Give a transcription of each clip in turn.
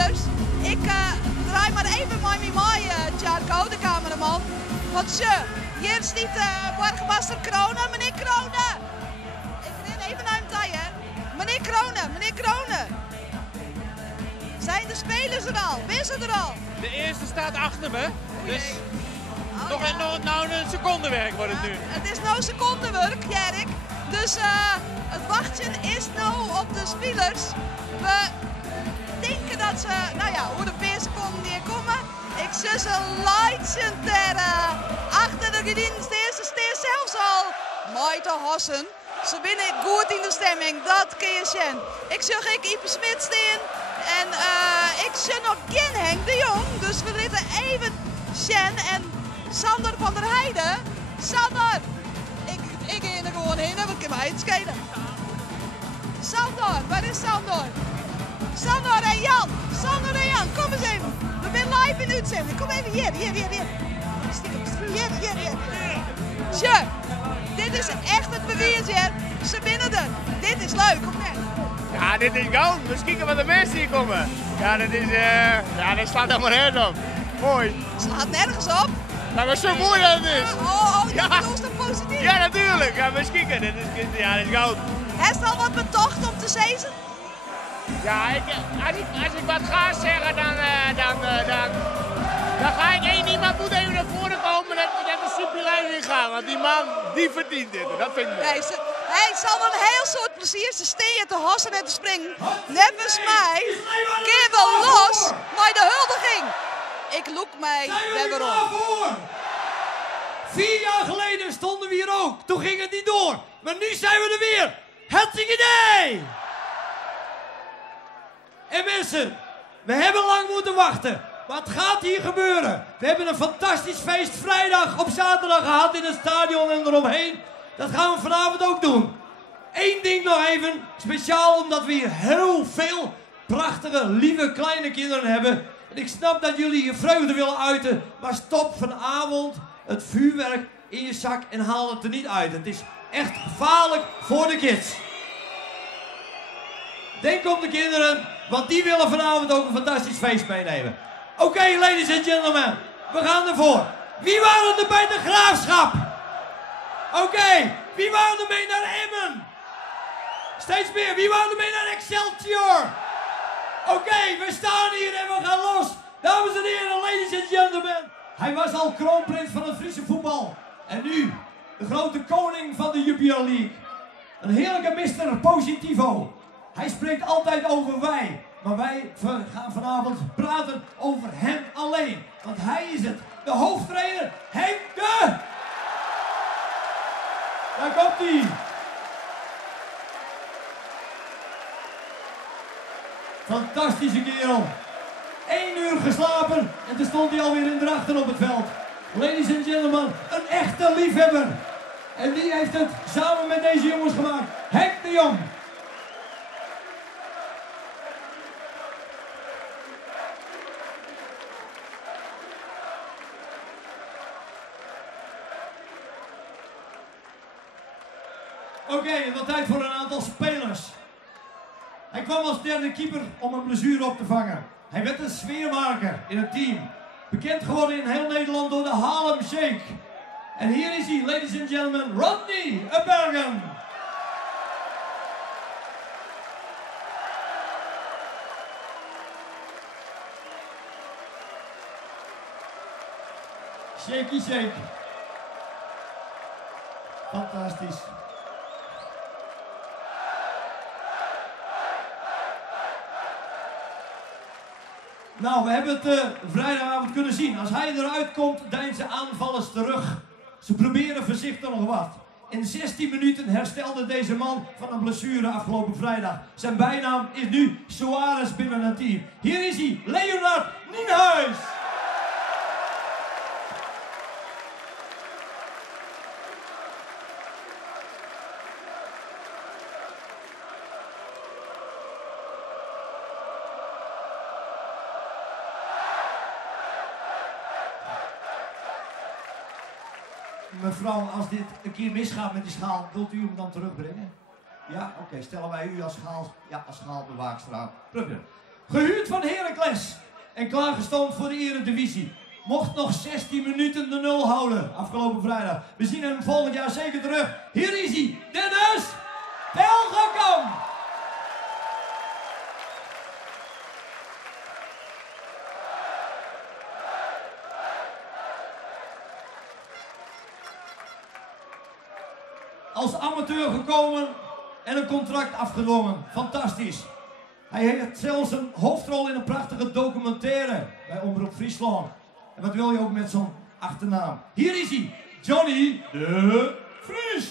spelers. Ik draai maar even met mij, Tjarko, de cameraman. Want hier is niet burgemeester Kronen, meneer Kronen. Ik ren even naar hem toe, hè. Meneer Kronen. Zijn de spelers er al? Wie is er al? De eerste staat achter me, dus Oh, nog een secondewerk wordt het nu. Het is nou secondenwerk, Jerk. Dus het wachten is nou op de spelers. We denken dat ze, nou ja, hoe de 4 seconden die komen. Ik zie ze leidsen ter achter de gedienst. De eerste steer zelfs al mooi te hossen. Ze binnen goed in de stemming, dat kun je zien. Ik zag Ipe Smit staan en ik zie nog geen Henk de Jong. Dus we zitten even zien en Sander van der Heijden. Sander! Ik ga er gewoon heen, want ik kan mij het schelen. Sander, waar is Sander? Sander en Jan! Sander en Jan, kom eens even. We zijn live in uitzending. Kom even hier. Hier. Tje, dit is echt het bewijs hier. Ze winnen er. Dit is leuk, of niet? Ja, dit is goud. We kijken wat de mensen hier komen. Ja, dat slaat helemaal nergens op. Mooi. Slaat nergens op. Maar wat zo mooi dat het is. Ja, dat is toch positief? Ja, natuurlijk. Ja, we kijken. Dit is goud. Heeft al wat betocht om te zezen? Ja, als ik wat ga zeggen, dan ga ik één iemand moet even naar voren komen dat de superlijn in gaat. Want die man, die verdient dit. Dat vind ik mooi. Hij zal een heel soort plezier. Ze steen te hossen en te springen. Nevens mij, keer wel los, maar de huldiging. Ik look mij weer om. 4 jaar geleden stonden we hier ook. Toen ging het niet door. Maar nu zijn we er weer. Hartstikke idee! En mensen, we hebben lang moeten wachten. Wat gaat hier gebeuren? We hebben een fantastisch feest vrijdag op zaterdag gehad in het stadion en eromheen. Dat gaan we vanavond ook doen. Eén ding nog even, speciaal omdat we hier heel veel prachtige, lieve kleine kinderen hebben. En ik snap dat jullie je vreugde willen uiten, maar stop vanavond het vuurwerk in je zak en haal het er niet uit. Het is echt gevaarlijk voor de kids. Denk om de kinderen, want die willen vanavond ook een fantastisch feest meenemen. Oké, ladies and gentlemen, we gaan ervoor. Wie waren er bij de Graafschap? Oké, wie waren er mee naar Emmen? Steeds meer, wie waren er mee naar Excelsior? Oké, we staan hier en we gaan los. Dames en heren, ladies and gentlemen. Hij was al kroonprins van het Friese voetbal. En nu, de grote koning van de Jupiler League. Een heerlijke Mr. Positivo. Hij spreekt altijd over wij. Maar wij gaan vanavond praten over hem alleen. Want hij is het. De hoofdtrainer, Henk de... Daar komt hij. Fantastische kerel. 1 uur geslapen en toen stond hij alweer in Drachten op het veld. Ladies and gentlemen, een echte liefhebber. En die heeft het samen met deze jongens gemaakt. Henk de Jong. Oké, het wordt tijd voor een aantal spelers. Hij kwam als derde keeper om een blessure op te vangen. Hij werd een sfeermaker in het team. Bekend geworden in heel Nederland door de Harlem Shake. En hier is hij, ladies and gentlemen, Rodney Bergen. Shaky shake. Fantastisch. Nou, we hebben het vrijdagavond kunnen zien. Als hij eruit komt, deinzen aanvallers terug. Ze proberen voorzichtig nog wat. In 16 minuten herstelde deze man van een blessure afgelopen vrijdag. Zijn bijnaam is nu Suarez binnen het team. Hier is hij, Leonard Nienhuis. Mevrouw, als dit een keer misgaat met die schaal, wilt u hem dan terugbrengen? Ja, oké. Stellen wij u als schaalbewaakster aan. Terugbrengen. Gehuurd van Heracles en klaargestoomd voor de Eredivisie. Mocht nog 16 minuten de 0 houden afgelopen vrijdag. We zien hem volgend jaar zeker terug. Hier is hij, Dennis Pelgakam. Als amateur gekomen en een contract afgedwongen. Fantastisch. Hij heeft zelfs een hoofdrol in een prachtige documentaire bij Omroep Friesland. En wat wil je ook met zo'n achternaam? Hier is hij, Johnny de Vries.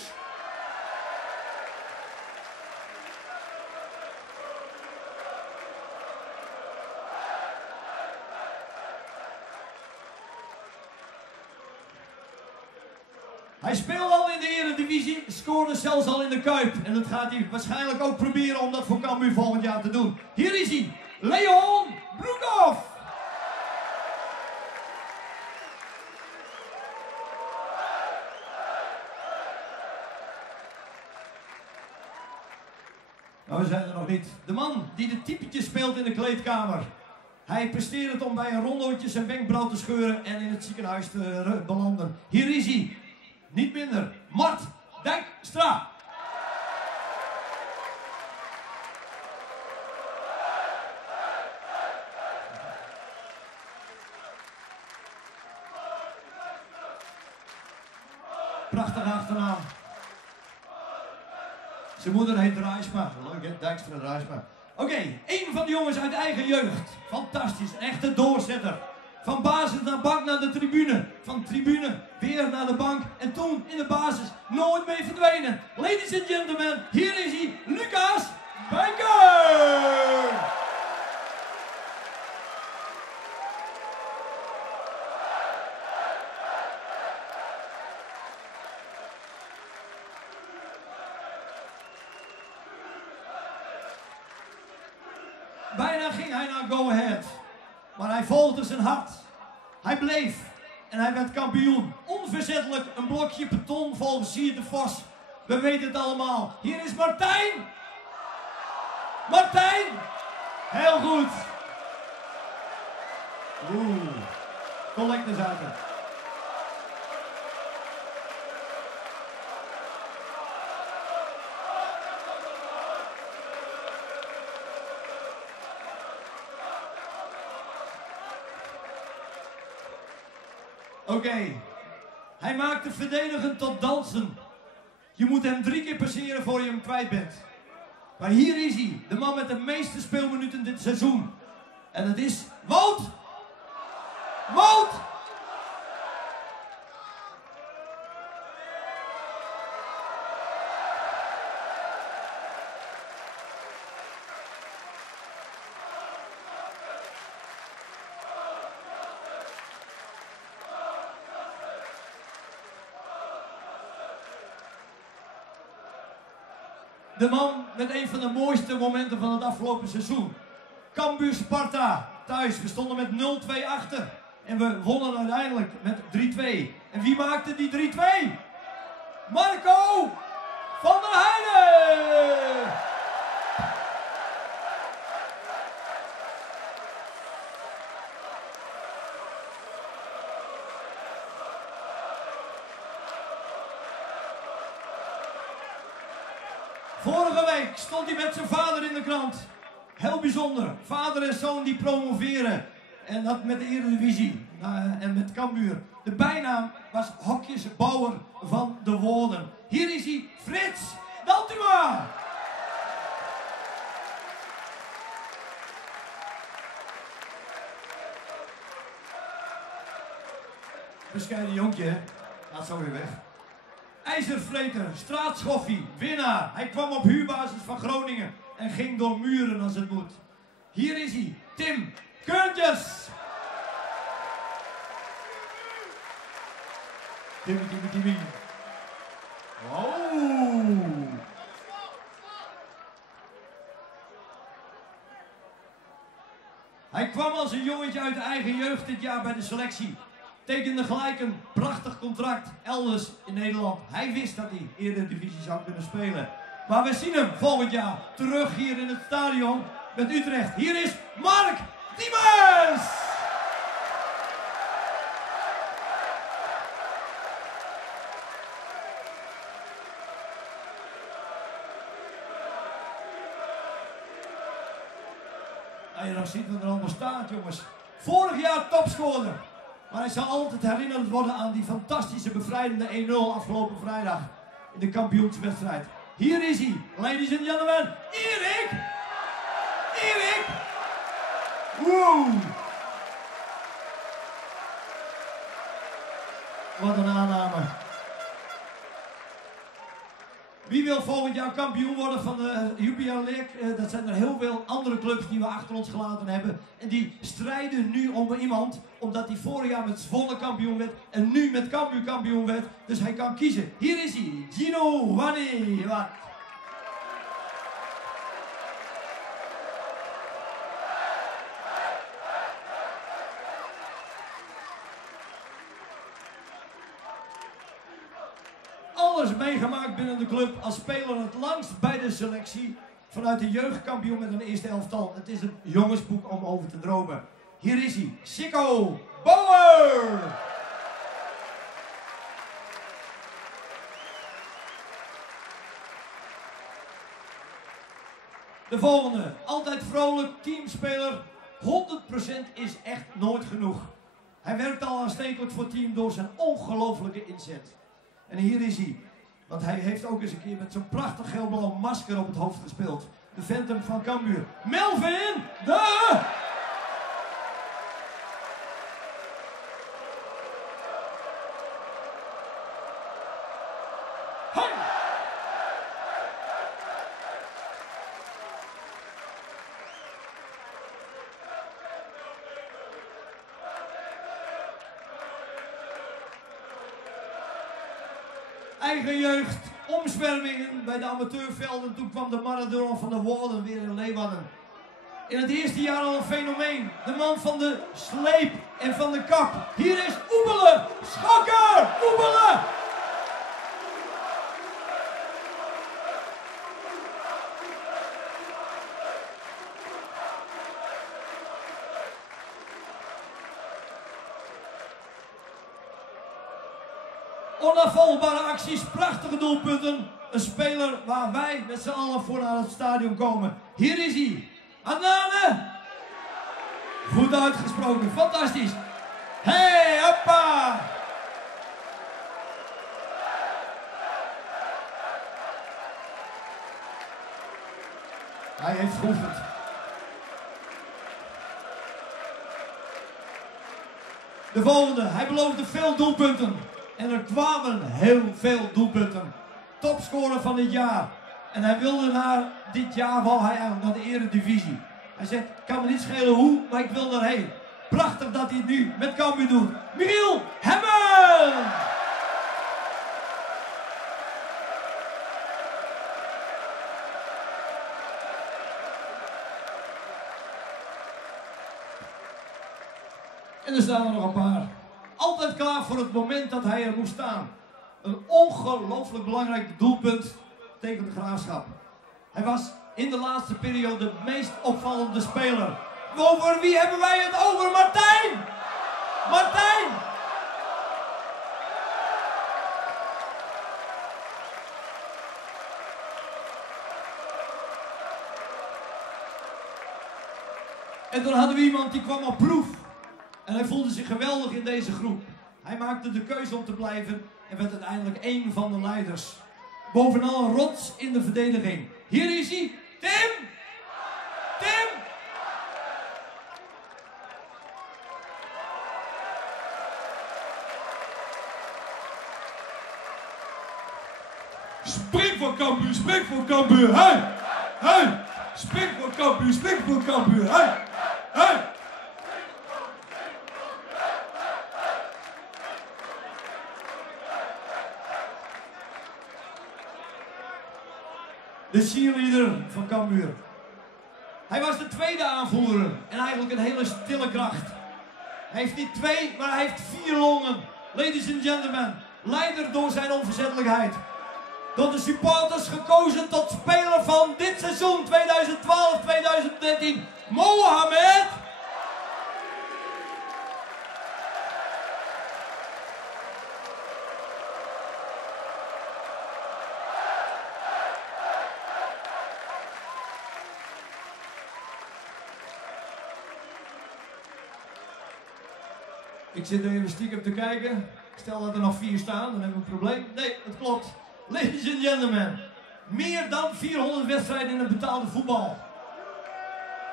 Hij speelde al in de Eredivisie, scoorde zelfs al in de Kuip. En dat gaat hij waarschijnlijk ook proberen om dat voor Cambuur volgend jaar te doen. Hier is hij, Leon Broekhoff. Nou, we zijn er nog niet. De man die de typetjes speelt in de kleedkamer. Hij presteert het om bij een rondootje zijn wenkbrauw te scheuren en in het ziekenhuis te belanden. Hier is hij. Niet minder, Mart Dijkstra. Prachtige achternaam. Zijn moeder heet Rijsma. Leuk hè, Dijkstra Rijsma. Oké, één van de jongens uit eigen jeugd. Fantastisch, een echte doorzetter. Van basis naar bank naar de tribune. Van tribune weer naar de bank. En toen in de basis nooit meer verdwenen. Ladies and gentlemen, hier is hij, Lucas Bijker! Bijna ging hij naar Go Ahead. Maar hij volgde zijn hart. Hij bleef. En hij werd kampioen. Onverzettelijk een blokje beton volgens Siert de Vos. We weten het allemaal. Hier is Martijn. Martijn. Heel goed. Collectors item. Oké, hij maakt de verdediger tot dansen. Je moet hem 3 keer passeren voor je hem kwijt bent. Maar hier is hij, de man met de meeste speelminuten dit seizoen. En dat is Wout! Wout! De man met een van de mooiste momenten van het afgelopen seizoen. Cambuur Sparta, thuis. We stonden met 0-2 achter. En we wonnen uiteindelijk met 3-2. En wie maakte die 3-2? Marco van der Heijden! Vorige week stond hij met zijn vader in de krant. Heel bijzonder. Vader en zoon die promoveren. En dat met de Eredivisie. En met Cambuur. De bijnaam was hokjesbouwer van de woorden. Hier is hij, Frits Daltuma. Bescheiden jonkje, hè? Gaat zo weer weg. IJzervreter, straatschoffie, winnaar. Hij kwam op huurbasis van Groningen en ging door muren als het moet. Hier is hij, Tim Keurtjes. Timmy. Oh. Hij kwam als een jongetje uit de eigen jeugd dit jaar bij de selectie. Tekende gelijk een prachtig contract elders in Nederland. Hij wist dat hij Eredivisie zou kunnen spelen. Maar we zien hem volgend jaar terug hier in het stadion. met Utrecht. Hier is Mark Diemers! En je nog ziet wat er allemaal staat, jongens. Vorig jaar topscorer. Maar hij zal altijd herinnerd worden aan die fantastische bevrijdende 1-0 afgelopen vrijdag in de kampioenswedstrijd. Hier is hij, ladies and gentlemen, Erik! Erik! Woe! Wat een aanname. Wie wil volgend jaar kampioen worden van de Jupiler League? Dat zijn er heel veel andere clubs die we achter ons gelaten hebben. En die strijden nu om iemand, omdat hij vorig jaar met Zwolle kampioen werd en nu met Cambuur kampioen werd. Dus hij kan kiezen. Hier is hij, Gino Wanni. Alles meegemaakt binnen de club, als speler het langst bij de selectie. Vanuit de jeugdkampioen met een eerste elftal. Het is een jongensboek om over te dromen. Hier is hij, Sikko Bauer! De volgende, altijd vrolijk, teamspeler. 100% is echt nooit genoeg. Hij werkt al aanstekelijk voor het team door zijn ongelofelijke inzet. En hier is hij. Want hij heeft ook eens een keer met zo'n prachtig geel-blauw masker op het hoofd gespeeld. De Phantom van Cambuur. Melvin de... Hey! Eigen jeugd, omzwervingen bij de amateurvelden. Toen kwam de Maradona van de Wallen weer in Leeuwarden. In het eerste jaar al een fenomeen. De man van de sleep en van de kap. Hier is Oebele, Schokker, Oebele! Onafvolgbare acties, prachtige doelpunten. Een speler waar wij met z'n allen voor naar het stadion komen. Hier is hij. Anane! Goed uitgesproken, fantastisch. Hey, hoppa! Hij heeft geoefend. De volgende, hij beloofde veel doelpunten. En er kwamen heel veel doelpunten. Topscorer van dit jaar. En hij wilde dit jaar wou hij eigenlijk naar de Eredivisie. Hij zegt, kan me niet schelen hoe, maar ik wil daarheen. Prachtig dat hij het nu met Cambuur doet. Michiel Hemmel! En er staan er nog een paar. Altijd klaar voor het moment dat hij er moest staan. Een ongelooflijk belangrijk doelpunt tegen de Graafschap. Hij was in de laatste periode de meest opvallende speler. Over wie hebben wij het over? Martijn! Martijn! En toen hadden we iemand die kwam op proef. En hij voelde zich geweldig in deze groep. Hij maakte de keuze om te blijven en werd uiteindelijk één van de leiders. Bovenal een rots in de verdediging. Hier is hij, Tim! Tim! Spring voor Cambuur, spring voor Cambuur, hey! Hey! Spring voor Cambuur, spring voor Cambuur, hey! Hey! De cheerleader van Cambuur. Hij was de tweede aanvoerder en eigenlijk een hele stille kracht. Hij heeft niet 2, maar hij heeft 4 longen. Ladies and gentlemen, leider door zijn onverzettelijkheid. door de supporters gekozen tot speler van dit seizoen 2012-2013, Mohamed. Ik zit er even stiekem te kijken. Stel dat er nog 4 staan, dan hebben we een probleem. Nee, dat klopt. Ladies and gentlemen, meer dan 400 wedstrijden in het betaalde voetbal.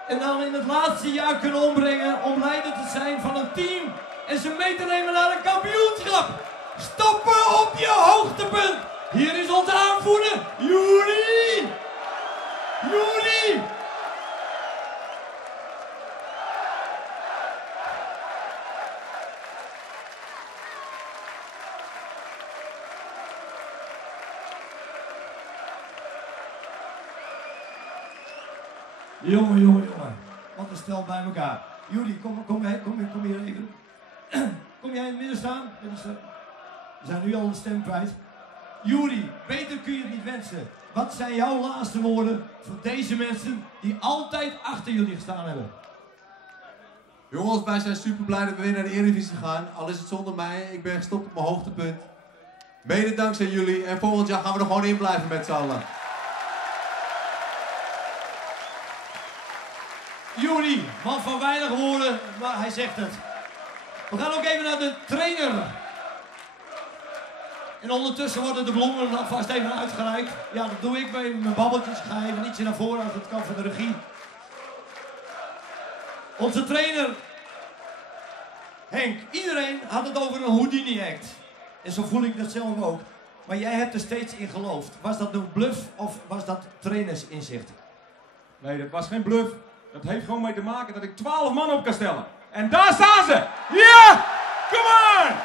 En dan in het laatste jaar kunnen ombrengen om leider te zijn van een team en ze mee te nemen naar een kampioenschap. Stoppen op je hoogtepunt. Hier is onze aanvoerder, Juri. Juri. Jongen. Wat een stel bij elkaar. Juri, kom hier even. Kom jij in het midden staan? We zijn nu al de stem kwijt. Juri, beter kun je het niet wensen. Wat zijn jouw laatste woorden voor deze mensen die altijd achter jullie gestaan hebben? Jongens, wij zijn super blij dat we weer naar de Eredivisie gaan. Al is het zonder mij, ik ben gestopt op mijn hoogtepunt. Mede dankzij jullie en volgend jaar gaan we er gewoon in blijven met z'n allen. Juri, man van weinig woorden, maar hij zegt het. We gaan ook even naar de trainer. En ondertussen worden de bloemen alvast even uitgereikt. Ja, dat doe ik bij mijn babbeltjes. Ik ga even ietsje naar voren als het kan van de regie. Onze trainer, Henk. Iedereen had het over een Houdini-act. En zo voel ik dat zelf ook. Maar jij hebt er steeds in geloofd. Was dat een bluff of was dat trainersinzicht? Nee, dat was geen bluff. Dat heeft gewoon mee te maken dat ik 12 man op kan stellen. En daar staan ze! Ja! Come on!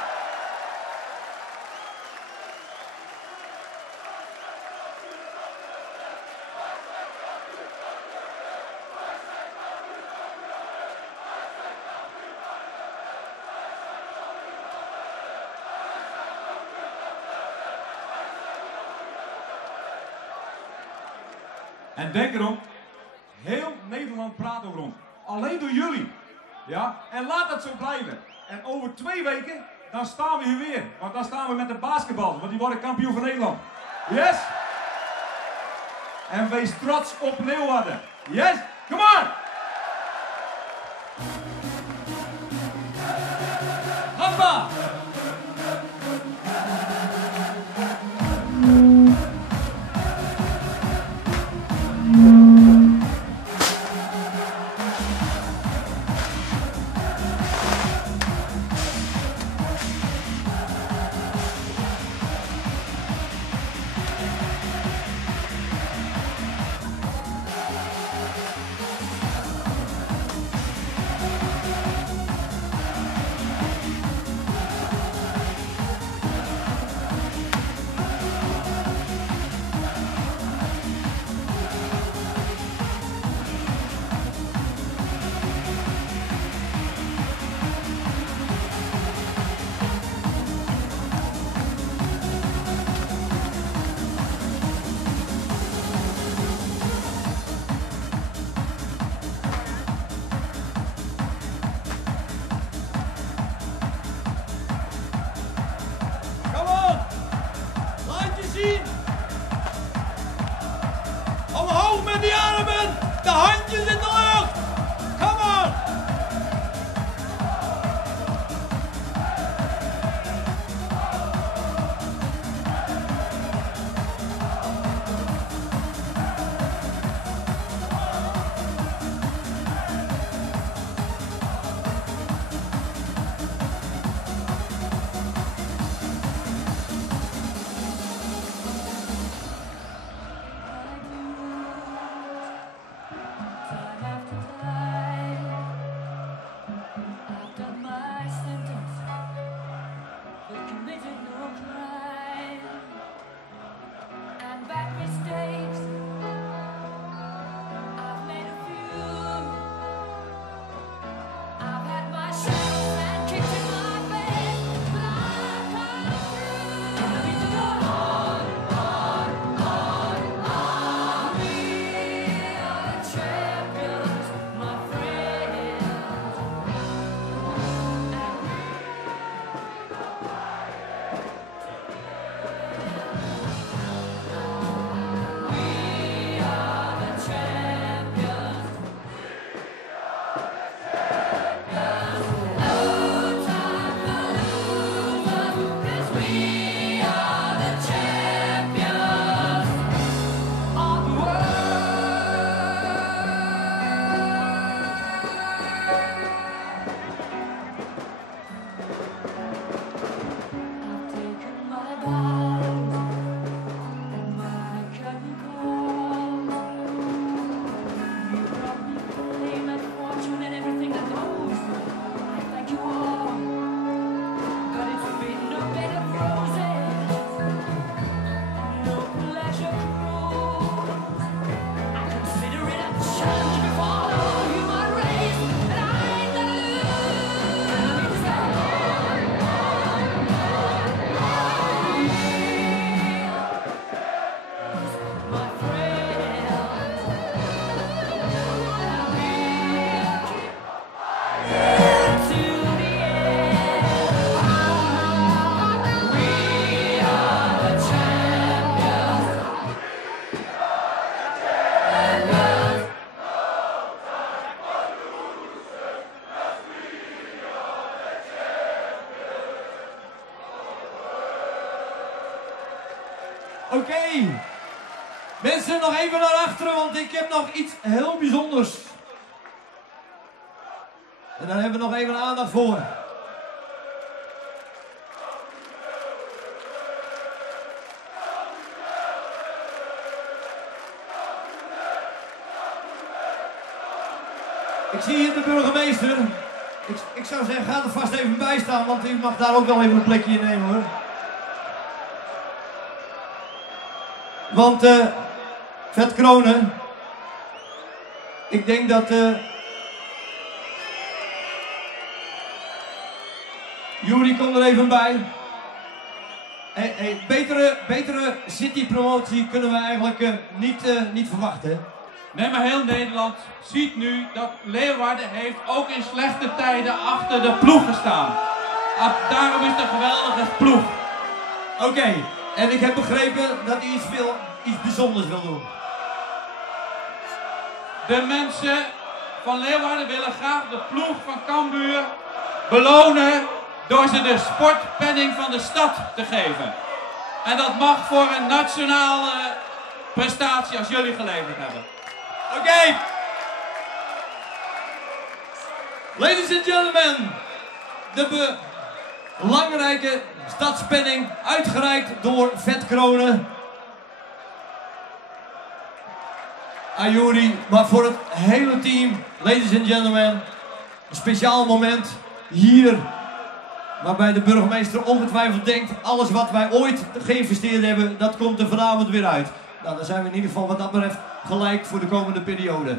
En denk erom, heel Nederland praat over ons. Alleen door jullie. Ja? En laat dat zo blijven. En over 2 weken, dan staan we hier weer. Want dan staan we met de basketbal. Want die worden kampioen van Nederland. Yes? En wees trots op Leeuwarden. Yes? Come on! Hoppa! Oké. Mensen, nog even naar achteren, want ik heb nog iets heel bijzonders. En daar hebben we nog even aandacht voor. Ik zie hier de burgemeester. Ik zou zeggen, ga er vast even bij staan, want u mag daar ook wel even een plekje in nemen hoor. Want Vet Kronen, ik denk dat Juri komt er even bij. Hey, betere City-promotie kunnen we eigenlijk niet verwachten. Nee, maar heel Nederland ziet nu dat Leeuwarden heeft ook in slechte tijden achter de ploeg gestaan. Daarom is het een geweldige ploeg. Oké, en ik heb begrepen dat hij iets bijzonders wil doen. De mensen van Leeuwarden willen graag de ploeg van Cambuur belonen door ze de sportpenning van de stad te geven. En dat mag voor een nationale prestatie als jullie geleverd hebben. Oké. Ladies and gentlemen, de belangrijke stadspenning uitgereikt door Vet Kronen. Aan Juri, maar voor het hele team, ladies and gentlemen, een speciaal moment hier. Waarbij de burgemeester ongetwijfeld denkt, alles wat wij ooit geïnvesteerd hebben, dat komt er vanavond weer uit. Nou, dan zijn we in ieder geval wat dat betreft gelijk voor de komende periode.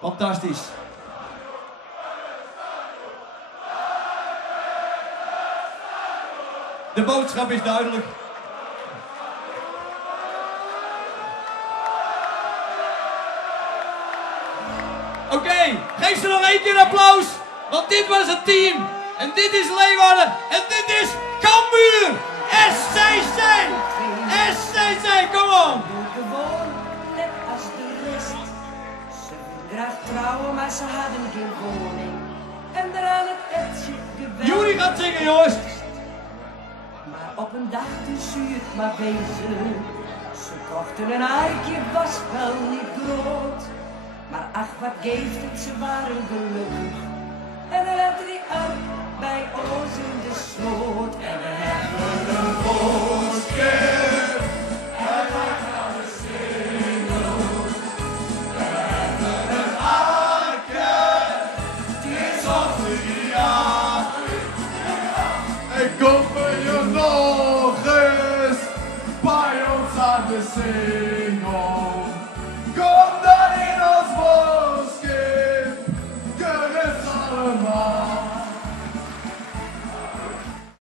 Fantastisch. De boodschap is duidelijk. Oké, geef ze nog één keer applaus. Want dit was het team. En dit is Leeuwarden. En dit is Cambuur. SCC. SCC, kom on. Gewoon, net als de rest. Ze wilden graag trouwen, maar ze hadden geen woning. En eraan het etje geweld. Juri gaat zingen, jongens. Maar op een dag toen zuurt maar wezen. Ze kochten een aardje, was wel niet groot. Maar ach, wat geeft het, ze waren gelukkig. En dan had die arm bij ons in de sloot. En we hebben een bootje. En we gaan de singel. We hebben een aardje. Die is op de jacht. En kom je nog eens bij ons aan de zee.